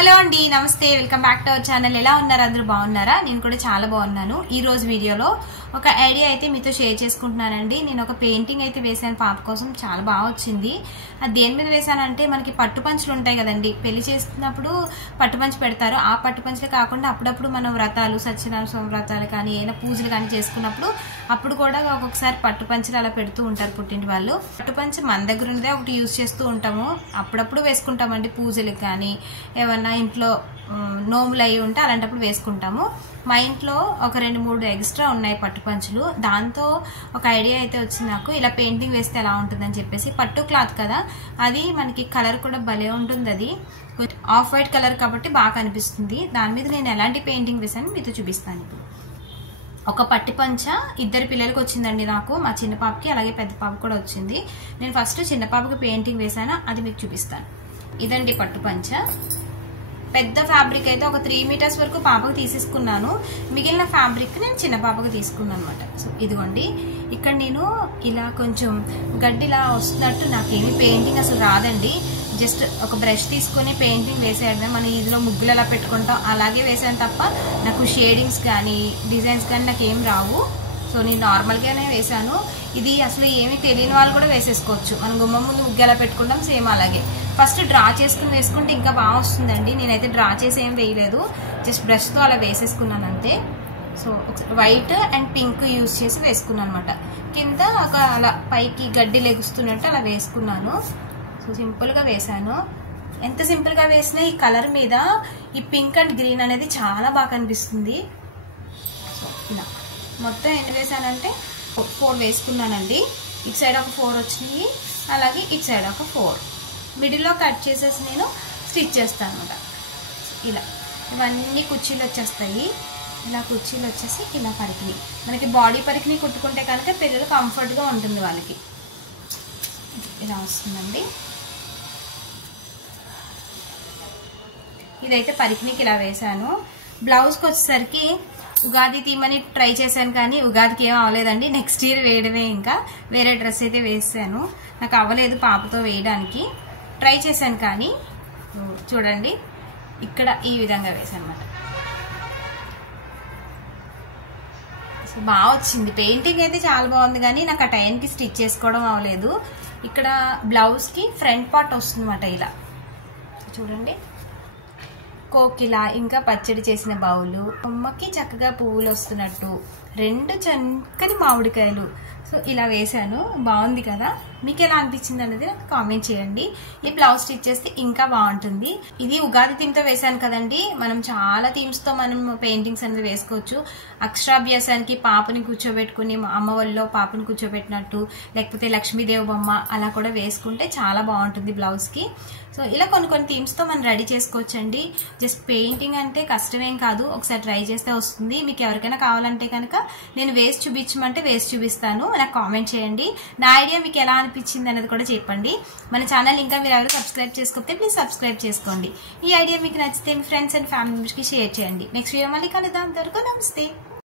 Hello అండి, నమస్తే. Welcome back to our channel. ఎలా ఉన్నారు? అందరూ బాగున్నారా? నేను కూడా చాలా బాగున్నాను. ఈ రోజు వీడియోలో ఒక ఐడియా అయితే మీతో షేర్ చేసుకుంటున్నానండి. నేను ఒక పెయింటింగ్ అయితే వేసాను పాప కోసం, చాలా బాగా వచ్చింది. అది దేని మీద వేసానంటే, మనకి పట్టు పంచులు ఉంటాయి కదండి, పెళ్లి చేస్తున్నప్పుడు పట్టు పంచు పెడతారు. ఆ పట్టు పంచులు కాకుండా అప్పుడప్పుడు మనం వ్రతాలు, సత్యనారాయణ వ్రతాలు కానీ ఏదైనా పూజలు కానీ చేసుకున్నప్పుడు అప్పుడు కూడా ఒక్కొక్కసారి పట్టు పంచులు అలా పెడుతూ ఉంటారు పుట్టింటి వాళ్ళు. పట్టు పంచు మన దగ్గర ఉన్నదే ఒకటి యూజ్ చేస్తూ ఉంటాము, అప్పుడప్పుడు వేసుకుంటామండి పూజలకు కానీ ఏమన్నా ఇంట్లో నోములు అయి ఉంటే అలాంటప్పుడు వేసుకుంటాము. మా ఇంట్లో ఒక 2-3 ఎక్స్ట్రా ఉన్నాయి పట్టు పంచులు. దాంతో ఒక ఐడియా అయితే వచ్చింది నాకు, ఇలా పెయింటింగ్ వేస్తే ఎలా ఉంటుందని చెప్పేసి. పట్టు క్లాత్ కదా, అది మనకి కలర్ కూడా భలే ఉంటుంది. అది ఆఫ్ వైట్ కలర్ కాబట్టి బాగా కనిపిస్తుంది. దాని మీద నేను ఎలాంటి పెయింటింగ్ వేసాను మీతో చూపిస్తాను. ఇప్పుడు ఒక పట్టి పంచ 2 పిల్లలకి వచ్చిందండి నాకు, మా చిన్న పాపకి అలాగే పెద్ద పాప కూడా వచ్చింది. నేను ఫస్ట్ చిన్న పాపకి పెయింటింగ్ వేసాను, అది మీకు చూపిస్తాను. ఇదండి పట్టు పంచ. పెద్ద ఫ్యాబ్రిక్ అయితే ఒక 3 మీటర్స్ వరకు పాపకు తీసేసుకున్నాను. మిగిలిన ఫ్యాబ్రిక్ నేను చిన్న పాపకు తీసుకున్నాను అనమాట. సో ఇదిగోండి, ఇక్కడ నేను ఇలా కొంచెం గడ్డిలా వస్తున్నట్టు, నాకేమి పెయింటింగ్ అసలు రాదండి. జస్ట్ ఒక బ్రష్ తీసుకుని పెయింటింగ్ వేసేయడమే. మనం ఇదిలో ముగ్గులు ఎలా పెట్టుకుంటాం అలాగే వేసాను తప్ప నాకు షేడింగ్స్ కానీ డిజైన్స్ కానీ నాకు ఏం రావు. సో నేను నార్మల్గానే వేసాను. ఇది అసలు ఏమి తెలియని వాళ్ళు కూడా వేసేసుకోవచ్చు. మనం గుమ్మం ముందు ముగ్గు ఎలా పెట్టుకుంటాం సేమ్ అలాగే. ఫస్ట్ డ్రా చేసుకుని వేసుకుంటే ఇంకా బాగా వస్తుందండి. నేనైతే డ్రా చేసి ఏం వేయలేదు, జస్ట్ బ్రష్తో అలా వేసేసుకున్నాను అంతే. So white and pink use చేసి వేసుకున్నాను అనమాట. కింద ఒక అలా పైకి గడ్డి లెగుస్తున్నట్టు అలా వేసుకున్నాను. సో సింపుల్గా వేసాను. ఎంత సింపుల్గా వేసినా ఈ కలర్ మీద ఈ పింక్ అండ్ గ్రీన్ అనేది చాలా బాగా కనిపిస్తుంది. సో ఇలా మొత్తం ఎన్ని వేసానంటే 4 వేసుకున్నానండి. ఇటు సైడ్ ఒక 4 వచ్చినాయి, అలాగే ఇటు సైడ్ ఒక 4. మిడిల్లో కట్ చేసేసి నేను స్టిచ్ చేస్తాను అనమాట. ఇలా ఇవన్నీ కుర్చీలు వచ్చేస్తాయి. ఇలా కుర్చీలు వచ్చేసి ఇలా పరికిని, మనకి బాడీ పరికిని కుట్టుకుంటే కనుక పిల్లలు కంఫర్ట్గా ఉంటుంది వాళ్ళకి. ఇలా వస్తుందండి. ఇదైతే పరికినికి ఇలా వేసాను. బ్లౌజ్కి వచ్చేసరికి ఉగాది తీమని ట్రై చేశాను, కానీ ఉగాదికి ఏం అవ్వలేదండి. నెక్స్ట్ ఇయర్ వేయడమే. ఇంకా వేరే డ్రెస్ అయితే వేసాను, నాకు అవ్వలేదు పాపతో వేయడానికి. ట్రై చేశాను కానీ చూడండి, ఇక్కడ ఈ విధంగా వేసాను అనమాట. సో బాగా వచ్చింది. పెయింటింగ్ అయితే చాలా బాగుంది, కానీ నాకు ఆ టైంకి స్టిచ్ చేసుకోవడం అవ్వలేదు. ఇక్కడ బ్లౌజ్కి ఫ్రంట్ పార్ట్ వస్తుంది అనమాట. ఇలా చూడండి, కోకిల ఇంకా పచ్చడి చేసిన బౌలు, బొమ్మకి చక్కగా పువ్వులు వస్తున్నట్టు 2 చక్కని మామిడికాయలు. సో ఇలా వేసాను, బాగుంది కదా. మీకు ఎలా అనిపించింది అనేది నాకు కామెంట్ చేయండి. ఈ బ్లౌజ్ స్టిచ్ చేస్తే ఇంకా బాగుంటుంది. ఇది ఉగాది థీమ్ తో వేసాను కదండి. మనం చాలా థీమ్స్ తో మనం పెయింటింగ్స్ అనేది వేసుకోవచ్చు. అక్షరాభ్యాసానికి పాపని కూర్చోబెట్టుకుని అమ్మ వాళ్ళలో పాపని కూర్చోబెట్టినట్టు, లేకపోతే లక్ష్మీదేవి బొమ్మ అలా కూడా వేసుకుంటే చాలా బాగుంటుంది బ్లౌజ్ కి. సో ఇలా కొన్ని థీమ్స్ తో మనం రెడీ చేసుకోవచ్చండి. జస్ట్ పెయింటింగ్ అంటే కష్టమేం కాదు, ఒకసారి ట్రై చేస్తే వస్తుంది. మీకు ఎవరికైనా కావాలంటే కనుక నేను వేసి చూపించమంటే వేసి చూపిస్తాను. నాకు కామెంట్ చేయండి. నా ఐడియా మీకు ఎలా అనిపించింది అనేది కూడా చెప్పండి. మన ఛానల్ ఇంకా మీరు ఎవరు సబ్స్క్రైబ్ చేసుకోకపోతే ప్లీజ్ సబ్స్క్రైబ్ చేసుకోండి. ఈ ఐడియా మీకు నచ్చితే మీ ఫ్రెండ్స్ అండ్ ఫ్యామిలీ మెంబర్స్ కి షేర్ చేయండి. నెక్స్ట్ వీడియో మళ్ళీ కలుద్దాం. అంతవరకు నమస్తే.